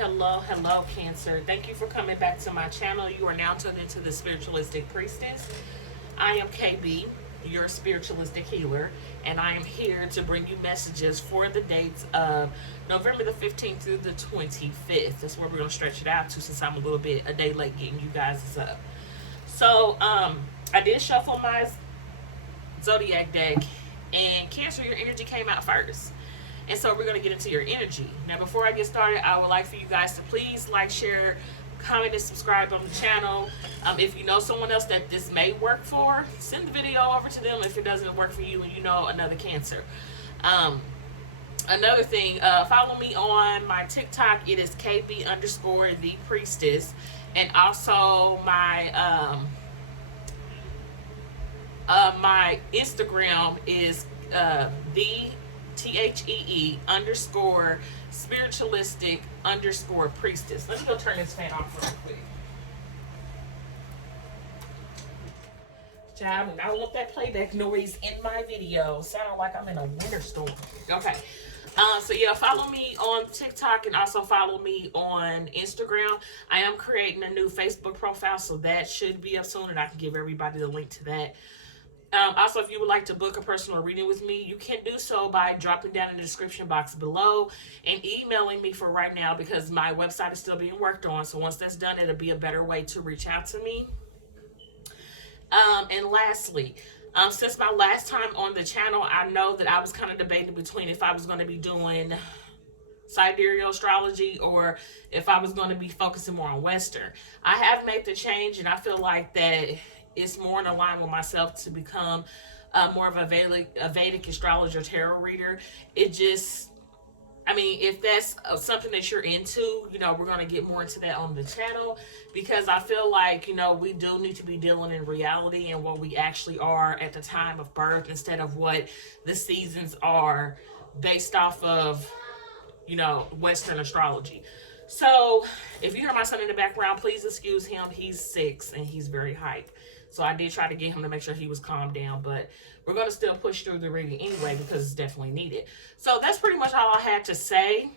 Hello, Cancer. Thank you for coming back to my channel. You are now tuned into the Spiritualistic Priestess. I am KB, your spiritualistic healer, and I am here to bring you messages for the dates of November the 15th through the 25th. That's where we're going to stretch it out to, since I'm a day late getting you guys up. So, I did shuffle my zodiac deck, and Cancer, your energy came out first. And so we're going to get into your energy. Now, before I get started, I would like for you guys to please like, share, comment, and subscribe on the channel. If you know someone else that this may work for, send the video over to them if it doesn't work for you and you know another Cancer. Another thing, follow me on my TikTok. It is KB underscore the priestess. And also my Instagram is the THEE underscore spiritualistic underscore priestess. Let me go turn this fan off real quick. Child, I don't want that playback noise in my video. Sound like I'm in a winter storm. Okay. So yeah, follow me on TikTok and also follow me on Instagram. I am creating a new Facebook profile, so that should be up soon, and I can give everybody the link to that. Also, if you would like to book a personal reading with me, you can do so by dropping down in the description box below and emailing me for right now, because my website is still being worked on. So once that's done, it'll be a better way to reach out to me. And lastly, since my last time on the channel, I know that I was kind of debating between if I was going to be doing sidereal astrology or if I was going to be focusing more on Western. I have made the change, and I feel like that it's more in line with myself to become more of a Vedic astrologer tarot reader. It just, I mean, if that's something that you're into, you know, we're going to get more into that on the channel, because I feel like, you know, we do need to be dealing in reality and what we actually are at the time of birth, instead of what the seasons are based off of, you know, Western astrology. So if you hear my son in the background, please excuse him. He's 6 and he's very hype. So I did try to get him to make sure he was calmed down, but we're going to still push through the reading anyway, because it's definitely needed. So that's pretty much all I had to say,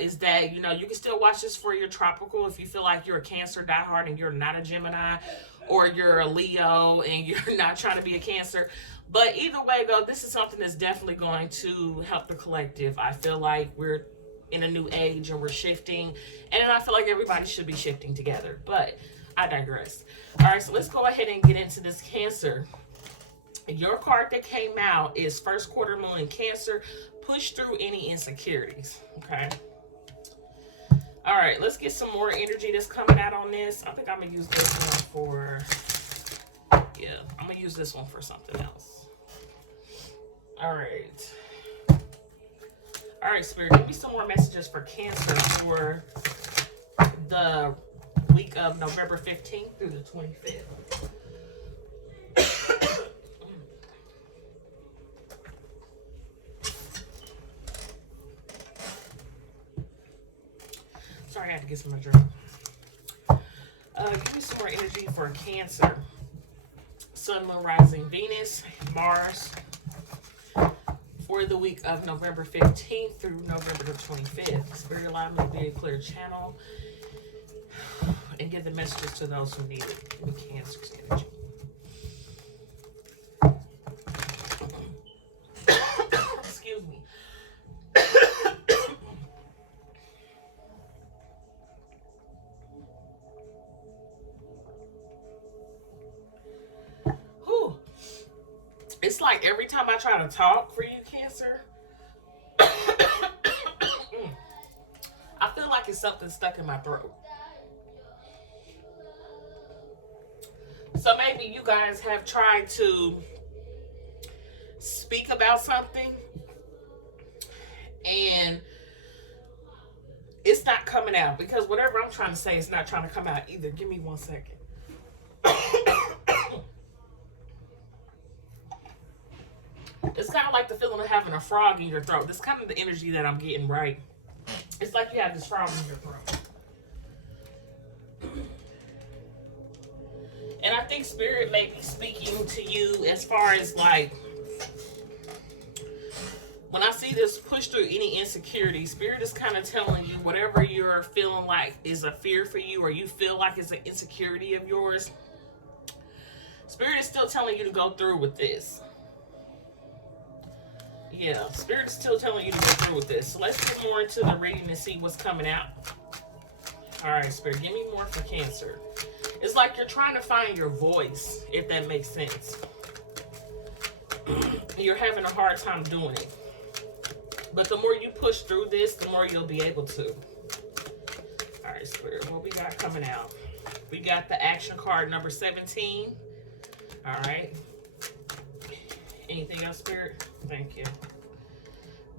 is that, you know, you can still watch this for your tropical if you feel like you're a Cancer diehard and you're not a Gemini, or you're a Leo and you're not trying to be a Cancer. But either way, though, this is something that's definitely going to help the collective. I feel like we're in a new age and we're shifting, and I feel like everybody should be shifting together, but I digress. All right, so let's go ahead and get into this Cancer. Your card that came out is first quarter moon in Cancer. Push through any insecurities. Okay. All right, let's get some more energy that's coming out on this. I think I'm gonna use this one for, yeah, I'm gonna use this one for something else. All right. All right, Spirit, give me some more messages for Cancer for the week of November 15th through the 25th. Sorry, I had to get some more drink. Give me some more energy for Cancer. Sun, Moon, Rising, Venus, Mars, for the week of November 15th through November the 25th. Spirit, allow me to be a clear channel and give the messages to those who need it. Give me Cancer's energy. Excuse me. Whew. It's like every time I try to talk for you, Cancer, I feel like it's something stuck in my throat. So maybe you guys have tried to speak about something and it's not coming out, because whatever I'm trying to say is not trying to come out either. Give me 1 second. It's kind of like the feeling of having a frog in your throat. That's kind of the energy that I'm getting, right? It's like you have this frog in your throat. And I think Spirit may be speaking to you as far as like when I see this push through any insecurity, Spirit is kind of telling you whatever you're feeling like is a fear for you, or you feel like it's an insecurity of yours. Spirit is still telling you to go through with this. Yeah, Spirit is still telling you to go through with this. So let's get more into the reading and see what's coming out. All right, Spirit, give me more for Cancer. It's like you're trying to find your voice, if that makes sense. You're having a hard time doing it. But the more you push through this, the more you'll be able to. All right, Spirit, what we got coming out? We got the action card number 17. All right. Anything else, Spirit? Thank you.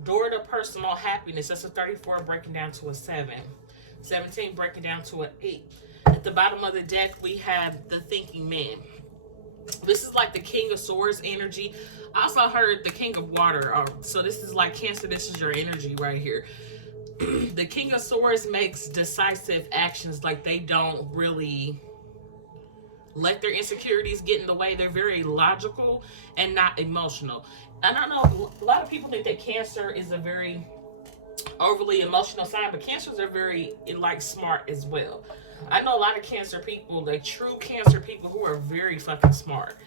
Door to personal happiness. That's a 34 breaking down to a 7. 17 breaking down to an 8. At the bottom of the deck, we have the thinking man. This is like the King of Swords energy. I also heard the King of Water. So this is like Cancer. This is your energy right here. The King of Swords makes decisive actions. Like they don't really let their insecurities get in the way. They're very logical and not emotional. And I know a lot of people think that Cancer is a very overly emotional sign, but Cancers are very like smart as well. I know a lot of Cancer people, like true Cancer people, who are very fucking smart.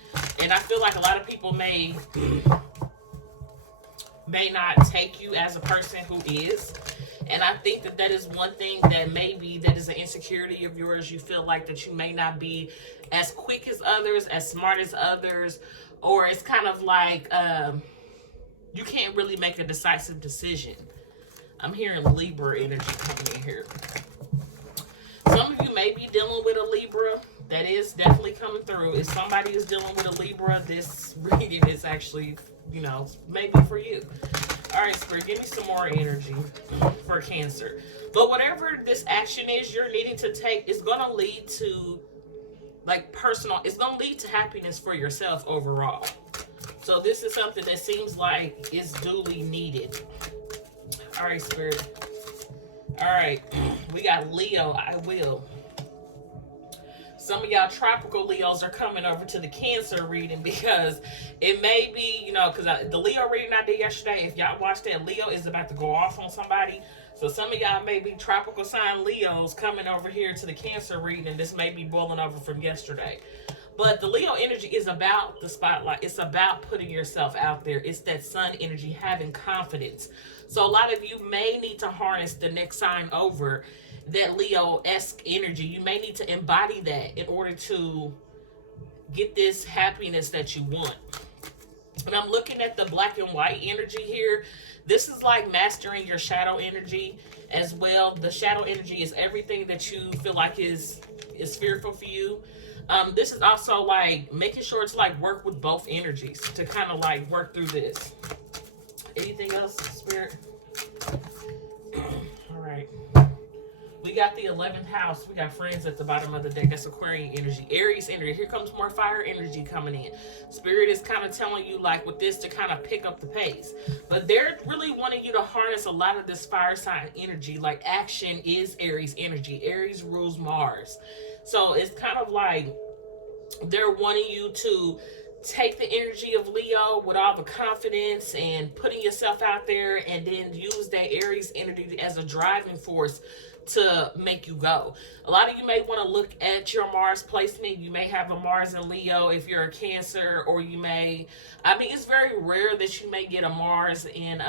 And I feel like a lot of people may not take you as a person who is. And I think that that is one thing that maybe that is an insecurity of yours. You feel like that you may not be as quick as others, as smart as others, or it's kind of like you can't really make a decisive decision. I'm hearing Libra energy coming in here. Some of you may be dealing with a Libra. That is definitely coming through. If somebody is dealing with a Libra, this reading is actually, you know, maybe for you. All right, Spirit, give me some more energy for Cancer. But whatever this action is you're needing to take is going to lead to, like, personal, it's going to lead to happiness for yourself overall. So this is something that seems like is duly needed. All right, Spirit. All right, we got Leo, I will. Some of y'all tropical Leos are coming over to the Cancer reading because it may be, you know, because the Leo reading I did yesterday, if y'all watched that, Leo is about to go off on somebody. So some of y'all may be tropical sign Leos coming over here to the Cancer reading, and this may be boiling over from yesterday. But the Leo energy is about the spotlight. It's about putting yourself out there. It's that sun energy, having confidence. So a lot of you may need to harness the next sign over, that Leo-esque energy. You may need to embody that in order to get this happiness that you want. And I'm looking at the black and white energy here. This is like mastering your shadow energy as well. The shadow energy is everything that you feel like is fearful for you. This is also like making sure to like work with both energies to kind of like work through this. Anything else, Spirit? All right. We got the 11th house. We got friends at the bottom of the deck. That's Aquarian energy. Aries energy. Here comes more fire energy coming in. Spirit is kind of telling you, like, with this to kind of pick up the pace. But they're really wanting you to harness a lot of this fire sign energy. Like, action is Aries energy. Aries rules Mars. So it's kind of like they're wanting you to take the energy of Leo with all the confidence and putting yourself out there, and then use that Aries energy as a driving force to make you go. A lot of you may want to look at your Mars placement. You may have a Mars in Leo if you're a Cancer, or you may, I mean, it's very rare that you may get a Mars in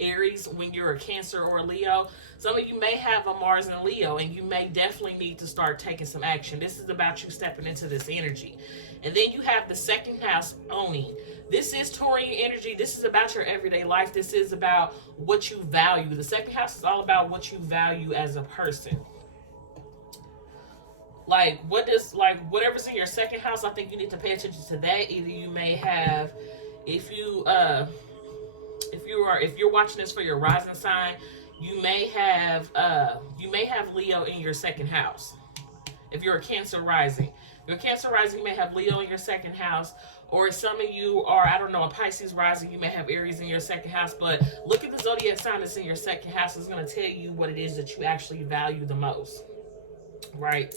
Aries when you're a Cancer or a Leo. Some of you may have a Mars in Leo, and you may definitely need to start taking some action. This is about you stepping into this energy. And then you have the second house, Oni. This is Taurian energy. This is about your everyday life. This is about what you value. The second house is all about what you value as a person. Like, whatever's in your second house, I think you need to pay attention to that. Either you may have, if you're watching this for your rising sign, you may have Leo in your second house. If you're a Cancer rising. If you're a Cancer rising, you may have Leo in your second house. Or if some of you are, I don't know, a Pisces rising, you may have Aries in your second house. But look at the zodiac sign that's in your second house. It's going to tell you what it is that you actually value the most. Right?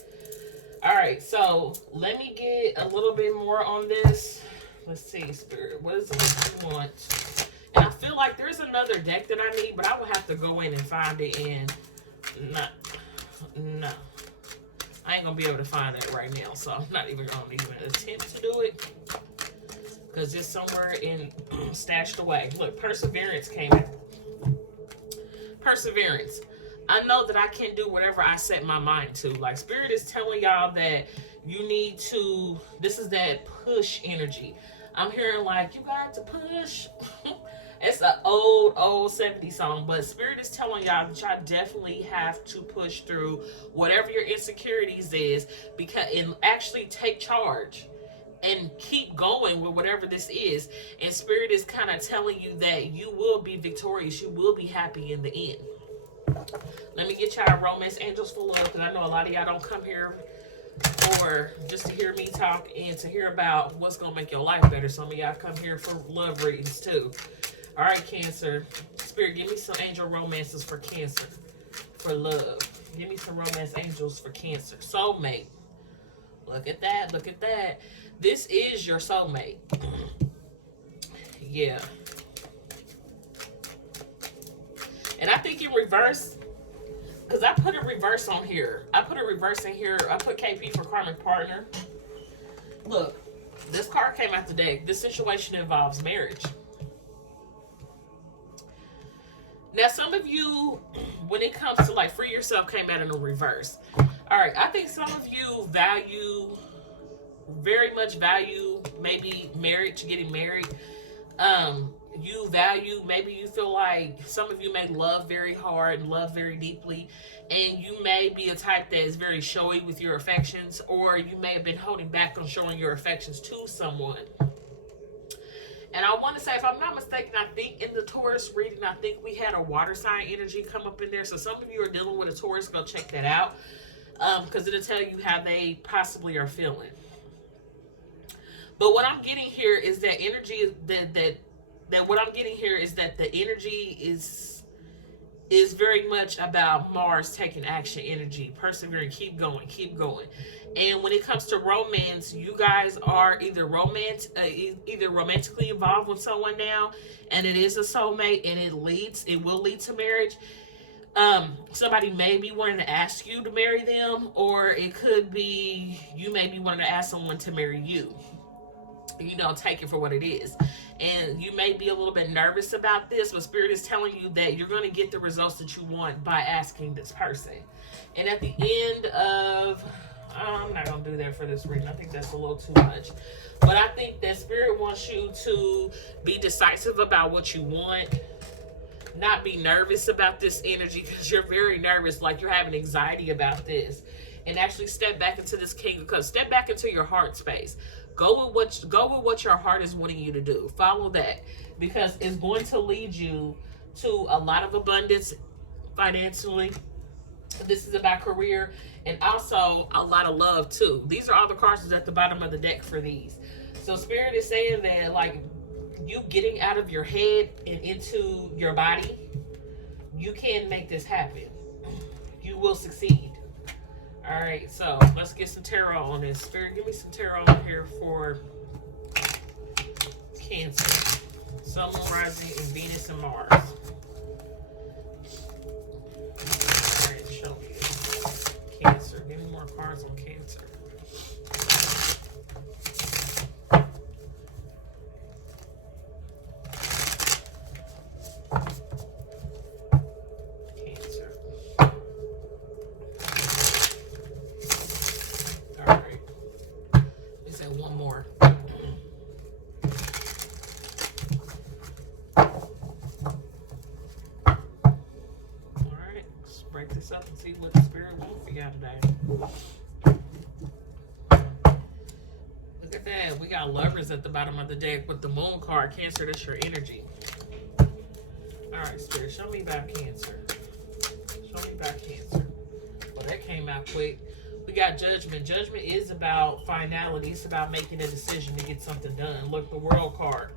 All right. So let me get a little bit more on this. Let's see, Spirit. What is it you want? And I feel like there's another deck that I need, but I will have to go in and find it. And no, I ain't gonna be able to find that right now, so I'm not even gonna even attempt to do it because it's somewhere in stashed away. Look, perseverance came out. Perseverance. I know that I can do whatever I set my mind to. Like, Spirit is telling y'all that you need to, this is that push energy. I'm hearing like, you got to push. It's an old 70s song, but Spirit is telling y'all that y'all definitely have to push through whatever your insecurities is, because, and actually take charge and keep going with whatever this is. And Spirit is kind of telling you that you will be victorious. You will be happy in the end. Let me get y'all romance angels for love, because I know a lot of y'all don't come here for just to hear me talk and to hear about what's going to make your life better. Some of y'all come here for love readings too. All right, Cancer. Spirit, give me some angel romances for Cancer. For love. Give me some romance angels for Cancer. Soulmate. Look at that. Look at that. This is your soulmate. Yeah. And I think in reverse, because I put a reverse on here. I put a reverse in here. I put KP for karmic partner. Look, this card came out today. This situation involves marriage. Now, some of you, when it comes to like free yourself, came out in a reverse. All right, I think some of you very much value maybe marriage, getting married. You value, maybe you feel like some of you may love very hard and love very deeply, and you may be a type that is very showy with your affections, or you may have been holding back on showing your affections to someone. And I want to say, if I'm not mistaken, I think in the Taurus reading, I think we had a water sign energy come up in there. So some of you are dealing with a Taurus, go check that out, because it'll tell you how they possibly are feeling. But what I'm getting here is that energy that what I'm getting here is that the energy is very much about Mars taking action energy, persevering, keep going. And when it comes to romance, you guys are either romantically involved with someone now, and it is a soulmate, and it will lead to marriage. Somebody may be wanting to ask you to marry them, or it could be you may be wanting to ask someone to marry you. You know, take it for what it is. And you may be a little bit nervous about this, but Spirit is telling you that you're going to get the results that you want by asking this person. And at the end of, I'm not going to do that for this reading. I think that's a little too much. But I think that Spirit wants you to be decisive about what you want. Not be nervous about this energy, because you're very nervous, like you're having anxiety about this. And actually step back into this King of Cups. Step back into your heart space. Go with what your heart is wanting you to do. Follow that, because it's going to lead you to a lot of abundance financially. This is about career, and also a lot of love too. These are all the cards that's at the bottom of the deck for these. So Spirit is saying that, like, you getting out of your head and into your body, you can make this happen. You will succeed. All right, so let's get some tarot on this. Spirit, give me some tarot on here for Cancer. Sun, Moon, Rising, and Venus and Mars. All right, show me. Cancer. Give me more cards on Cancer. Up and see what the Spirit wants for y'all today. Look at that. We got Lovers at the bottom of the deck with the Moon card. Cancer, that's your energy. Alright, Spirit, show me about Cancer. Show me about Cancer. Well, that came out quick. We got Judgment. Judgment is about finality. It's about making a decision to get something done. Look, the World card.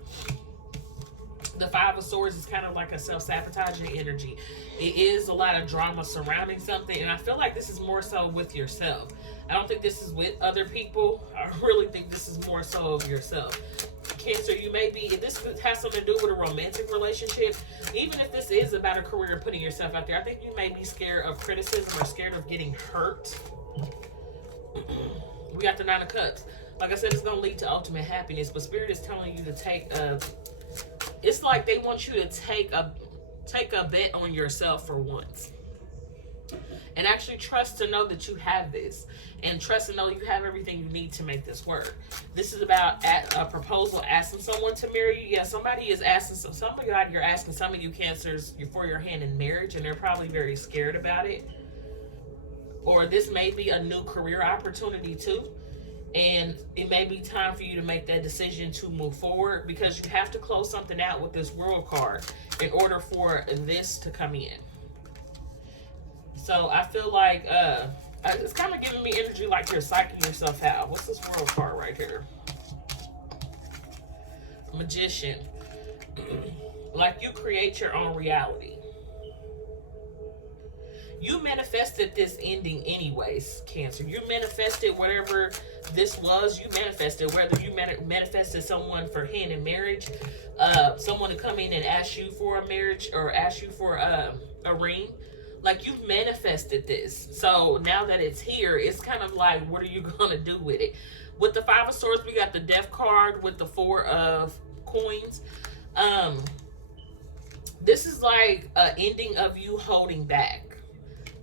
The Five of Swords is kind of like a self-sabotaging energy. It is a lot of drama surrounding something, and I feel like this is more so with yourself. I don't think this is with other people. I really think this is more so of yourself. Cancer, you may be, if this has something to do with a romantic relationship, even if this is about a career and putting yourself out there, I think you may be scared of criticism or scared of getting hurt. We got the Nine of Cups. Like I said, it's going to lead to ultimate happiness, but Spirit is telling you to take a, it's like they want you to take a bet on yourself for once. And actually trust to know that you have this. And trust to know you have everything you need to make this work. This is about a proposal, asking someone to marry you. Yeah, somebody is asking, somebody out here asking some of you Cancers for your hand in marriage, and they're probably very scared about it. Or this may be a new career opportunity too. And it may be time for you to make that decision to move forward, because you have to close something out with this World card in order for this to come in. So I feel like it's kind of giving me energy like you're psyching yourself out. What's this World card right here? Magician. Like you create your own reality. You manifested this ending anyways, Cancer. You manifested whatever this was. You manifested, whether you manifested someone for hand in marriage, someone to come in and ask you for a marriage or ask you for a ring. Like, you've manifested this. So now that it's here, it's kind of like, what are you going to do with it? With the Five of Swords, we got the Death card with the Four of Coins. This is like an ending of you holding back.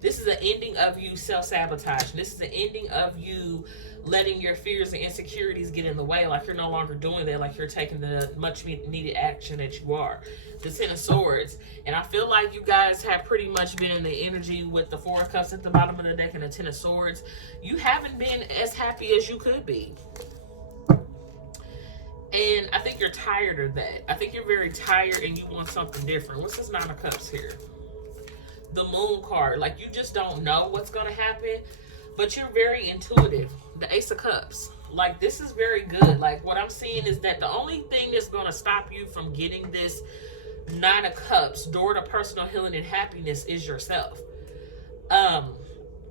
This is an ending of you self-sabotaging. This is an ending of you letting your fears and insecurities get in the way. Like, you're no longer doing that. Like, you're taking the much needed action that you are. The Ten of Swords. And I feel like you guys have pretty much been in the energy with the Four of Cups at the bottom of the deck and the Ten of Swords. You haven't been as happy as you could be. And I think you're tired of that. I think you're very tired and you want something different. What's this Nine of Cups here? The Moon card. Like, you just don't know what's going to happen, but you're very intuitive. The Ace of Cups. Like, this is very good. Like, what I'm seeing is that the only thing that's going to stop you from getting this Nine of Cups, door to personal healing and happiness, is yourself.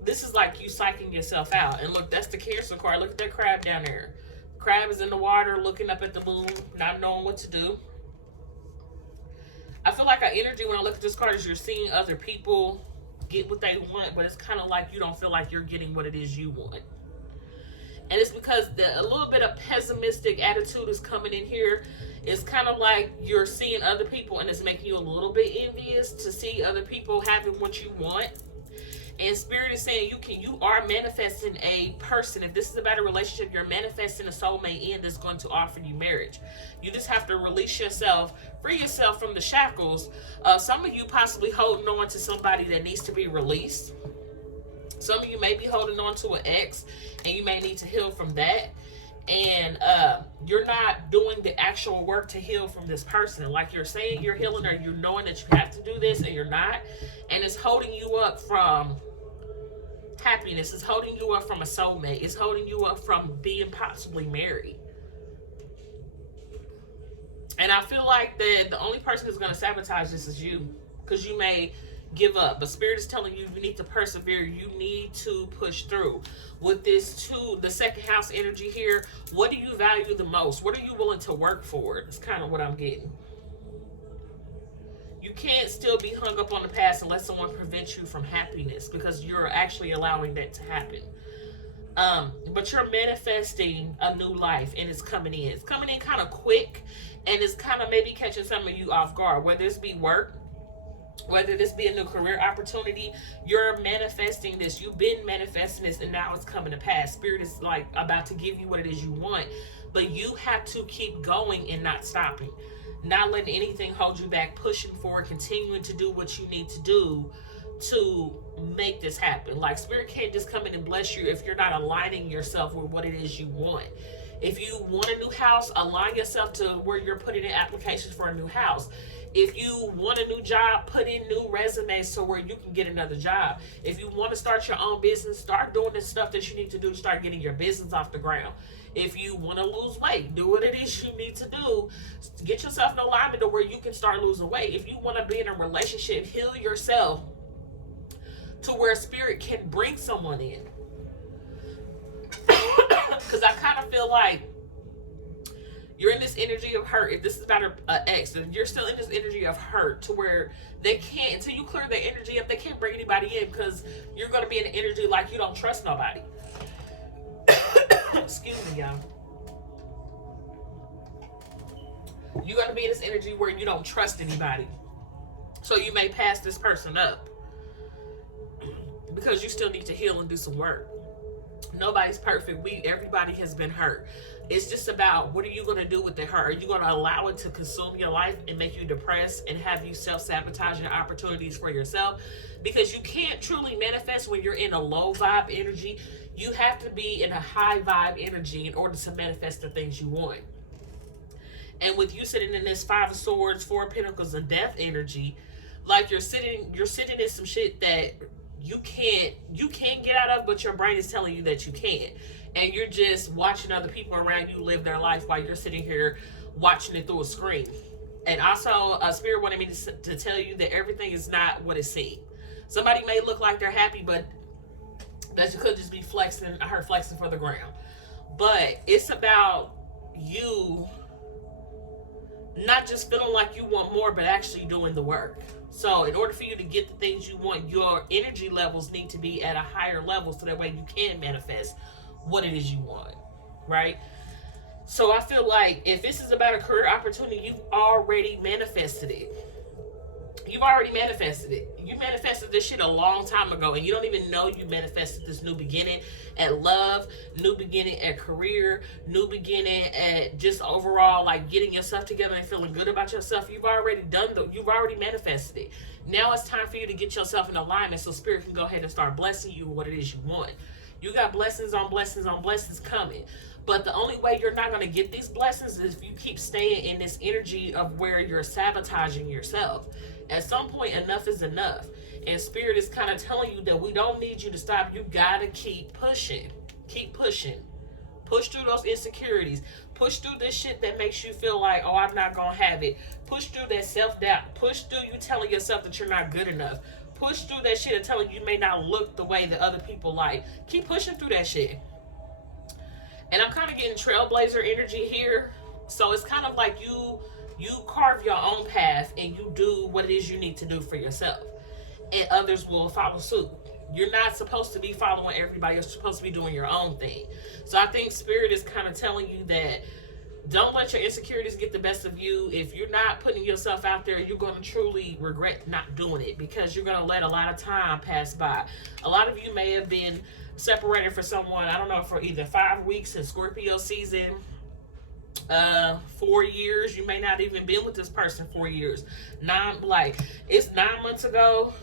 This is like you psyching yourself out. And look, that's the Cancer card. Look at that crab down there. Crab is in the water, looking up at the moon, not knowing what to do. I feel like our energy when I look at this card is you're seeing other people get what they want, but it's kind of like you don't feel like you're getting what it is you want. And it's because a little bit of pessimistic attitude is coming in here. It's kind of like you're seeing other people and it's making you a little bit envious to see other people having what you want. And Spirit is saying you are manifesting a person. If this is about a relationship, you're manifesting a soulmate in that's going to offer you marriage. You just have to release yourself, free yourself from the shackles. Some of you possibly holding on to somebody that needs to be released. Some of you may be holding on to an ex and you may need to heal from that. And you're not doing the actual work to heal from this person. Like, you're saying you're healing, or you're knowing that you have to do this and you're not. And it's holding you up from happiness. It's holding you up from a soulmate. It's holding you up from being possibly married. And I feel like that the only person that's going to sabotage this is you, because you may give up. But Spirit is telling you you need to persevere. You need to push through. With this the second house energy here, what do you value the most? What are you willing to work for? It's kind of what I'm getting. You can't still be hung up on the past and let someone prevent you from happiness, because you're actually allowing that to happen. But you're manifesting a new life, and it's coming in. It's coming in kind of quick, and it's kind of maybe catching some of you off guard. Whether this be work, whether this be a new career opportunity, you're manifesting this. You've been manifesting this, and now it's coming to pass. Spirit is like about to give you what it is you want, but you have to keep going and not stopping. Not letting anything hold you back, pushing forward, continuing to do what you need to do to make this happen. Like, Spirit can't just come in and bless you if you're not aligning yourself with what it is you want. If you want a new house, align yourself to where you're putting in applications for a new house. If you want a new job, put in new resumes to where you can get another job. If you want to start your own business, start doing the stuff that you need to do to start getting your business off the ground. If you want to lose weight, do what it is you need to do. Get yourself in alignment to where you can start losing weight. If you want to be in a relationship, heal yourself to where Spirit can bring someone in. Because I kind of feel like You're in this energy of hurt. If this is about an ex, then you're still in this energy of hurt to where they can't, until you clear their energy up, they can't bring anybody in because you're going to be in an energy like you don't trust nobody. Excuse me, y'all. You're going to be in this energy where you don't trust anybody. So you may pass this person up because you still need to heal and do some work. Nobody's perfect. Everybody has been hurt. It's just about, what are you going to do with the hurt? Are you going to allow it to consume your life and make you depressed and have you self-sabotaging opportunities for yourself? Because you can't truly manifest when you're in a low vibe energy. You have to be in a high vibe energy in order to manifest the things you want. And with you sitting in this 5 of Swords, 4 of Pentacles, and Death energy, like you're sitting in some shit that you can't get out of, but your brain is telling you that you can't. And you're just watching other people around you live their life while you're sitting here watching it through a screen. And also, Spirit wanted me to tell you that everything is not what it seems. Somebody may look like they're happy, but that could just be flexing for the ground. But it's about you not just feeling like you want more, but actually doing the work. So in order for you to get the things you want, your energy levels need to be at a higher level so that way you can manifest what it is you want, right? So I feel like if this is about a career opportunity, you've already manifested it. You've already manifested it. You manifested this shit a long time ago, and you don't even know you manifested this new beginning at love, new beginning at career, new beginning at just overall like getting yourself together and feeling good about yourself. You've already manifested it. Now it's time for you to get yourself in alignment so Spirit can go ahead and start blessing you with what it is you want. You got blessings on blessings on blessings coming. But the only way you're not going to get these blessings is if you keep staying in this energy of where you're sabotaging yourself. At some point, enough is enough. And Spirit is kind of telling you that we don't need you to stop. You got to keep pushing. Keep pushing. Push through those insecurities. Push through this shit that makes you feel like, oh, I'm not going to have it. Push through that self-doubt. Push through you telling yourself that you're not good enough. Push through that shit and telling you may not look the way that other people like. Keep pushing through that shit. And I'm kind of getting trailblazer energy here. So it's kind of like you carve your own path and you do what it is you need to do for yourself. And others will follow suit. You're not supposed to be following everybody. You're supposed to be doing your own thing. So I think Spirit is kind of telling you that don't let your insecurities get the best of you. If you're not putting yourself out there, you're going to truly regret not doing it because you're going to let a lot of time pass by. A lot of you may have been separated from someone, I don't know, for either 5 weeks in Scorpio season, 4 years. You may not even been with this person 4 years. It's 9 months ago,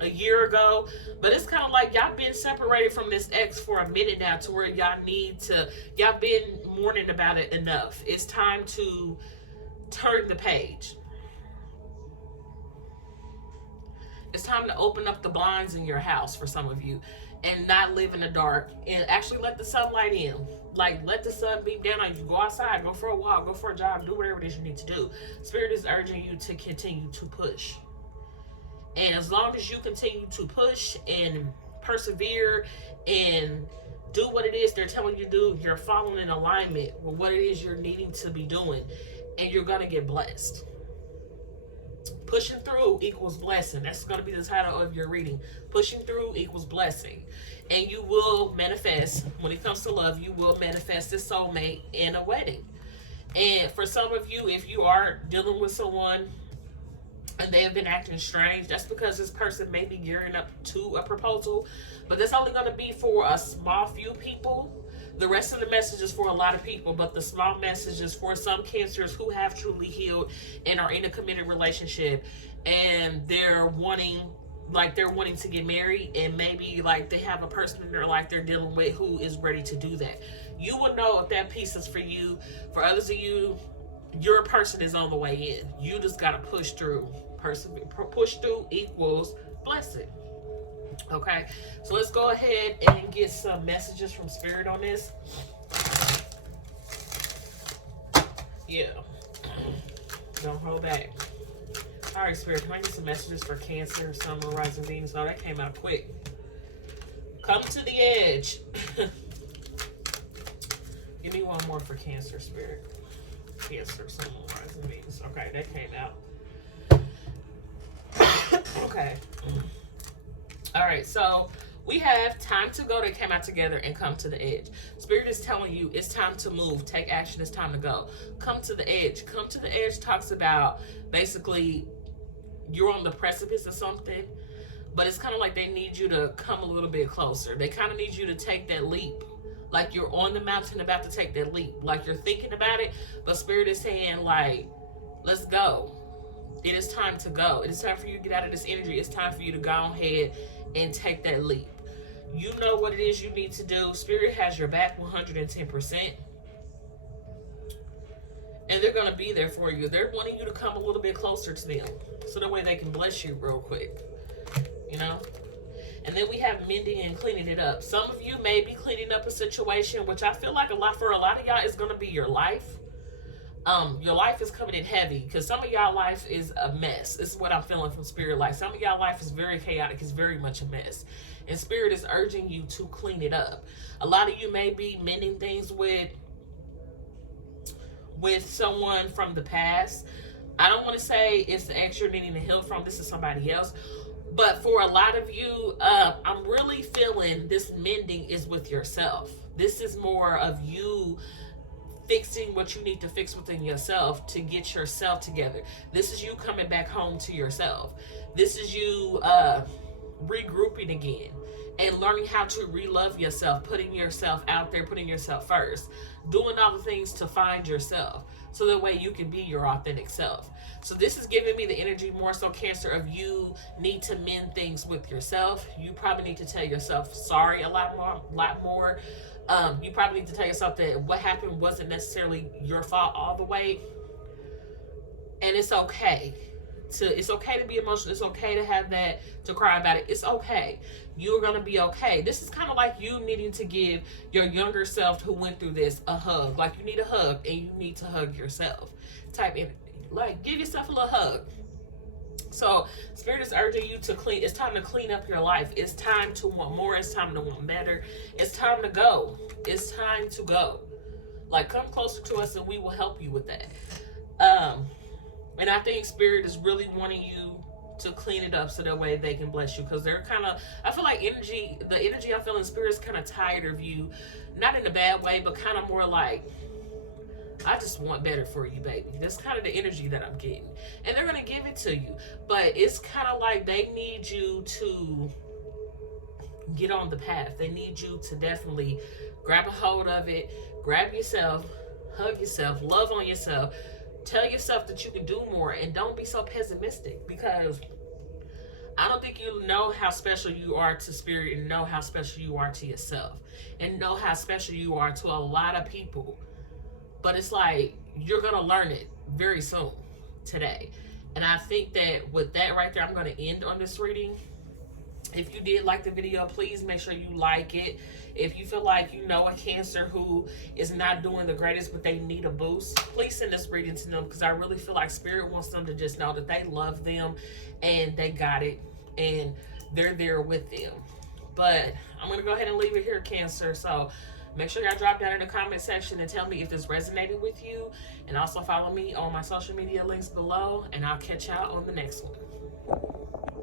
a year ago, but it's kind of like y'all been separated from this ex for a minute now to where y'all been mourning about it enough. It's time to turn the page. It's time to open up the blinds in your house for some of you and not live in the dark and actually let the sunlight in. Like, let the sun beam down on you. Go outside, go for a walk, go for a jog, do whatever it is you need to do. Spirit is urging you to continue to push. And as long as you continue to push and persevere and do what it is they're telling you to do, you're following in alignment with what it is you're needing to be doing, and you're going to get blessed. Pushing through equals blessing. That's going to be the title of your reading. Pushing through equals blessing. And you will manifest, when it comes to love, you will manifest a soulmate in a wedding. And for some of you, if you are dealing with someone and they have been acting strange, that's because this person may be gearing up to a proposal, but that's only going to be for a small few people. The rest of the message is for a lot of people, but the small message is for some Cancers who have truly healed and are in a committed relationship, and they're wanting to get married, and maybe like they have a person in their life they're dealing with who is ready to do that. You will know if that piece is for you. For others of you, your person is on the way in. You just got to push through. Push through equals blessing. Okay, so let's go ahead and get some messages from Spirit on this. Yeah, don't hold back. All right, Spirit, can I get some messages for Cancer, Sun, Moon, Rising, Venus? Oh, that came out quick. Come to the edge. Give me one more for Cancer, Spirit. Cancer, Sun, Moon, Rising, Venus. Okay, that came out. Okay. All right, so we have time to go that came out together and come to the edge. Spirit is telling you it's time to move, take action, it's time to go. Come to the edge. Come to the edge talks about basically you're on the precipice of something, but it's kind of like they need you to come a little bit closer. They kind of need you to take that leap. Like you're on the mountain about to take that leap. Like you're thinking about it, but Spirit is saying like, let's go. It is time to go. It is time for you to get out of this energy. It's time for you to go ahead and take that leap. You know what it is you need to do. Spirit has your back 110%. And they're going to be there for you. They're wanting you to come a little bit closer to them, so that way they can bless you real quick. You know? And then we have mending and cleaning it up. Some of you may be cleaning up a situation, which I feel like for a lot of y'all is going to be your life. Your life is coming in heavy because some of y'all life is a mess. This is what I'm feeling from Spirit. Like some of y'all life is very chaotic. It's very much a mess. And Spirit is urging you to clean it up. A lot of you may be mending things with someone from the past. I don't want to say it's the ex you're needing to heal from. This is somebody else. But for a lot of you, I'm really feeling this mending is with yourself. This is more of you fixing what you need to fix within yourself to get yourself together. This is you coming back home to yourself. This is you regrouping again and learning how to re-love yourself, putting yourself out there, putting yourself first, doing all the things to find yourself so that way you can be your authentic self. So this is giving me the energy more so, Cancer, of you need to mend things with yourself. You probably need to tell yourself sorry a lot more. You probably need to tell yourself that what happened wasn't necessarily your fault all the way. And it's okay. It's okay to be emotional. It's okay to have that, to cry about it. It's okay. You're going to be okay. This is kind of like you needing to give your younger self who went through this a hug. Like you need a hug and you need to hug yourself. Type in, like, give yourself a little hug. So Spirit is urging you to clean. It's time to clean up your life. It's time to want more. It's time to want better. It's time to go. It's time to go. Like, come closer to us and we will help you with that. And I think Spirit is really wanting you to clean it up so that way they can bless you. Because they're kind of, I feel like the energy I feel in Spirit is kind of tired of you. Not in a bad way, but kind of more like, I just want better for you, baby. That's kind of the energy that I'm getting. And they're going to give it to you. But it's kind of like they need you to get on the path. They need you to definitely grab a hold of it. Grab yourself. Hug yourself. Love on yourself. Tell yourself that you can do more. And don't be so pessimistic. Because I don't think you know how special you are to Spirit. And know how special you are to yourself. And know how special you are to a lot of people. But it's like, you're going to learn it very soon today. And I think that with that right there, I'm going to end on this reading. If you did like the video, please make sure you like it. If you feel like you know a Cancer who is not doing the greatest, but they need a boost, please send this reading to them. Because I really feel like Spirit wants them to just know that they love them and they got it. And they're there with them. But I'm going to go ahead and leave it here, Cancer. So make sure y'all drop down in the comment section and tell me if this resonated with you. And also follow me on my social media links below. And I'll catch y'all on the next one.